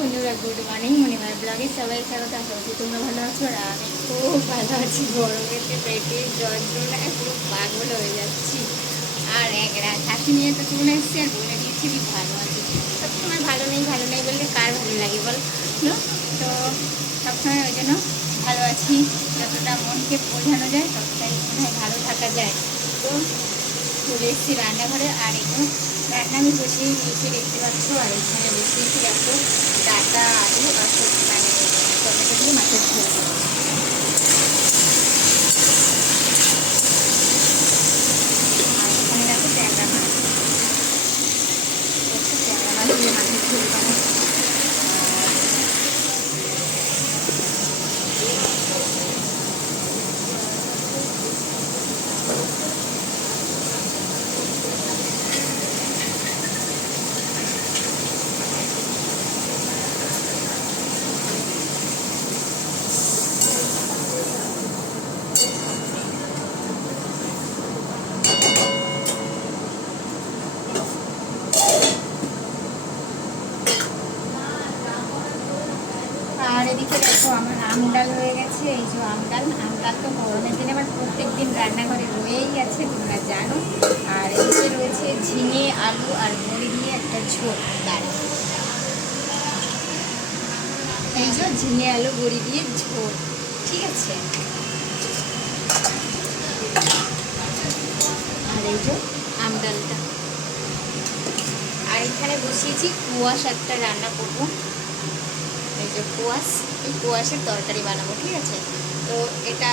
বন্ধুরা good morning মনিমার ব্লগে সবাই স্বাগত আশা করছি তোমরা ভালো আছো আর আমি খুব ভালো আছি গরমেতে পেটের যন্ত্রণায় পুরো পাগল হয়ে যাচ্ছি আর এক রাত রাখাশি নিয়ে তো তুলে এসেছি আর বলে দিয়েছি কি ভালো আছি সবসময় ভালো নেই ভালো নেই বললে কার ভালো লাগে বল তো সবসময় ওই জন্য ভালো আছি যতটা মনকে বোঝানো যায় ততটাই মনে হয় ভালো থাকা যায় তো চলে এসেছি রান্নাঘরে আর এগুলো ডাটা আমি বসিয়ে নিয়েছি দেখতে পাচ্ছ আর এখানে বসিয়েছি দেখো ডাটা আলু আর সবজি আমডাল হয়ে গেছে এই যে আমডাল আমডাল তো গরমের দিনে আমার প্রত্যেক দিন রান্নাঘরে রয়েই আছে তোমরা জানো আর এদিকে রয়েছে ঝিঙে আলু আর বড়ি দিয়ে একটা ঝোল ডাল এই যে ঝিঙে আলু বড়ি দিয়ে ঝোল ঠিক আছে আর এই যে আমডালটা আর এখানে বসিয়েছি কুয়াশ একটা রান্না করবো যে কোয়াশ এই কুয়াশের তরকারি বানাবো ঠিক আছে তো এটা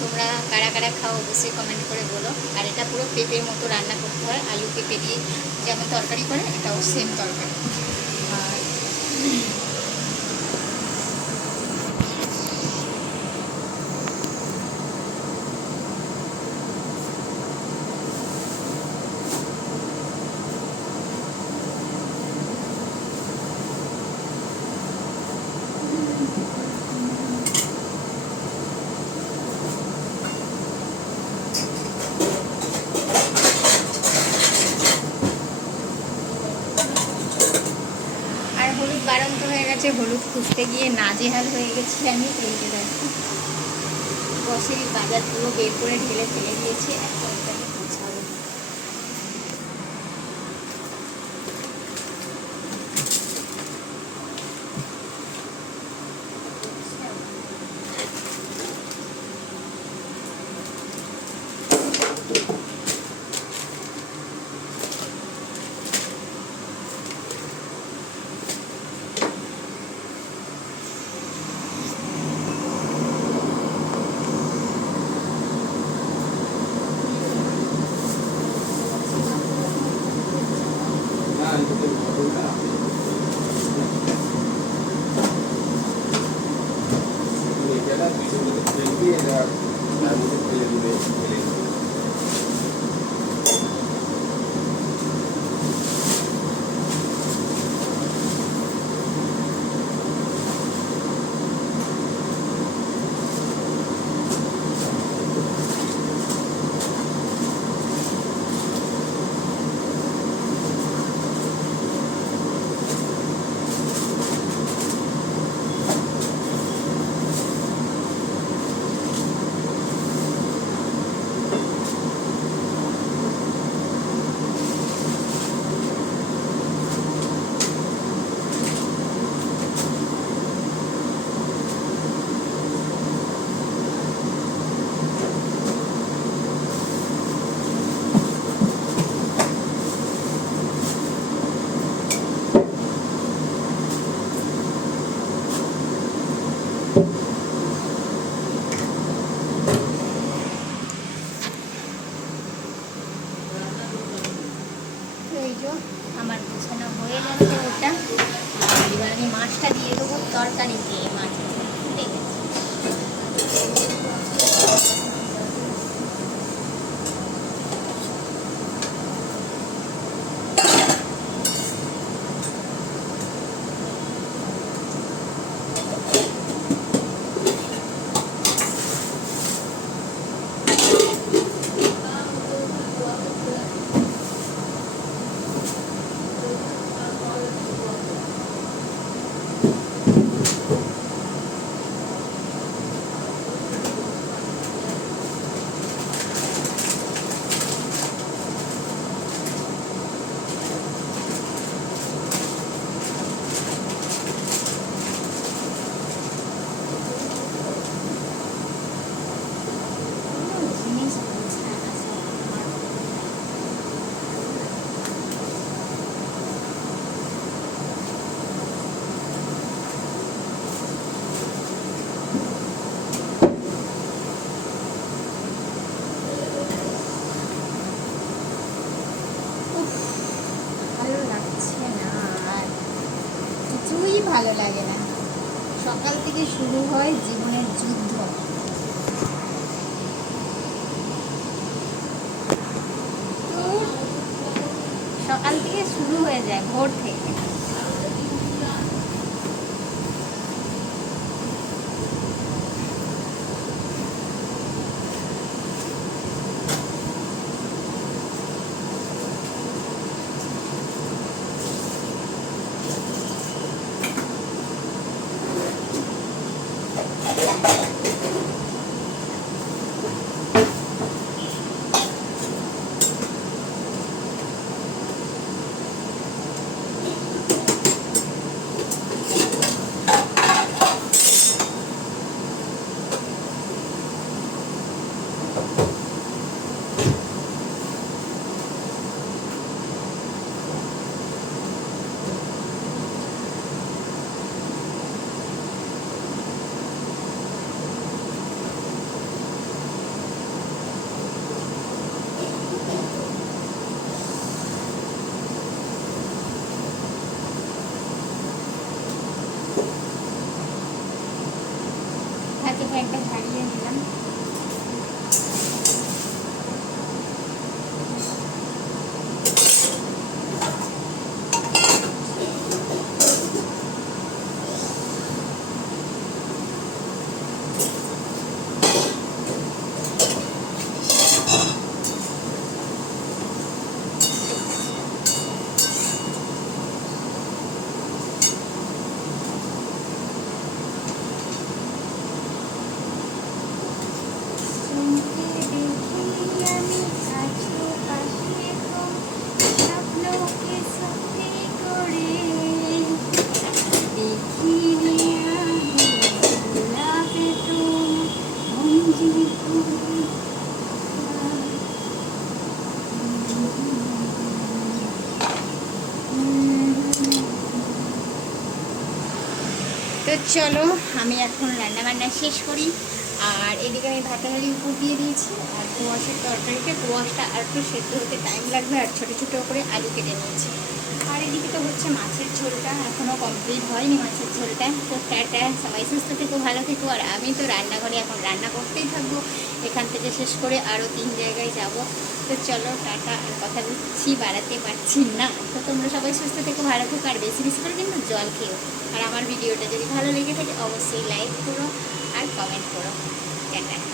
তোমরা কারা কারা খাও অবশ্যই কমেন্ট করে বলো আর এটা পুরো পেঁপের মতো রান্না করতে হয় আলু পেঁপে দিয়ে যেমন তরকারি করে এটাও সেম তরকারি আর হলুদ বাড়ন্ত হয়ে গেছে হলুদ খুঁজতে গিয়ে নাজেহাল হয়ে গেছি আমি এই যে দেখো বসে বাজারগুলো বের করে ঢেলে ফেলে দিয়েছি এখন Gracias. পুজো আমার গোছানো হয়ে যাচ্ছে ওটা এবার আমি মাছটা দিয়ে দেবো তরকারিতে মাছ ভালো লাগে না সকাল থেকে শুরু হয় জীবনের যুদ্ধ সকাল থেকে শুরু হয়ে যায় ভোর থেকে তো চলো আমি এখন রান্নাবান্না শেষ করি আর এদিকে আমি ভাতে হালি উপর দিয়ে দিয়েছি আর কুয়াশের তরকারিতে কুয়াশটা আর একটু সেদ্ধ হতে টাইম লাগবে আর ছোটো ছোটো করে আলু কেটে নিয়েছি হচ্ছে মাছের ঝোলটা এখনও কমপ্লিট হয়নি মাছের ঝোলটা তো টাটা সবাই সুস্থ থেকো ভালো থেকো আর আমি তো রান্নাঘরে এখন রান্না করতেই থাকবো এখান থেকে শেষ করে আরও তিন জায়গায় যাব তো চলো টাটা আর কথা দিচ্ছি বাড়াতে পারছি না তো তোমরা সবাই সুস্থ থেকো ভালো থেকো আর বেশি বেশি করে কিন্তু জল খেও আর আমার ভিডিওটা যদি ভালো লেগে থাকে অবশ্যই লাইক করো আর কমেন্ট করো টাটা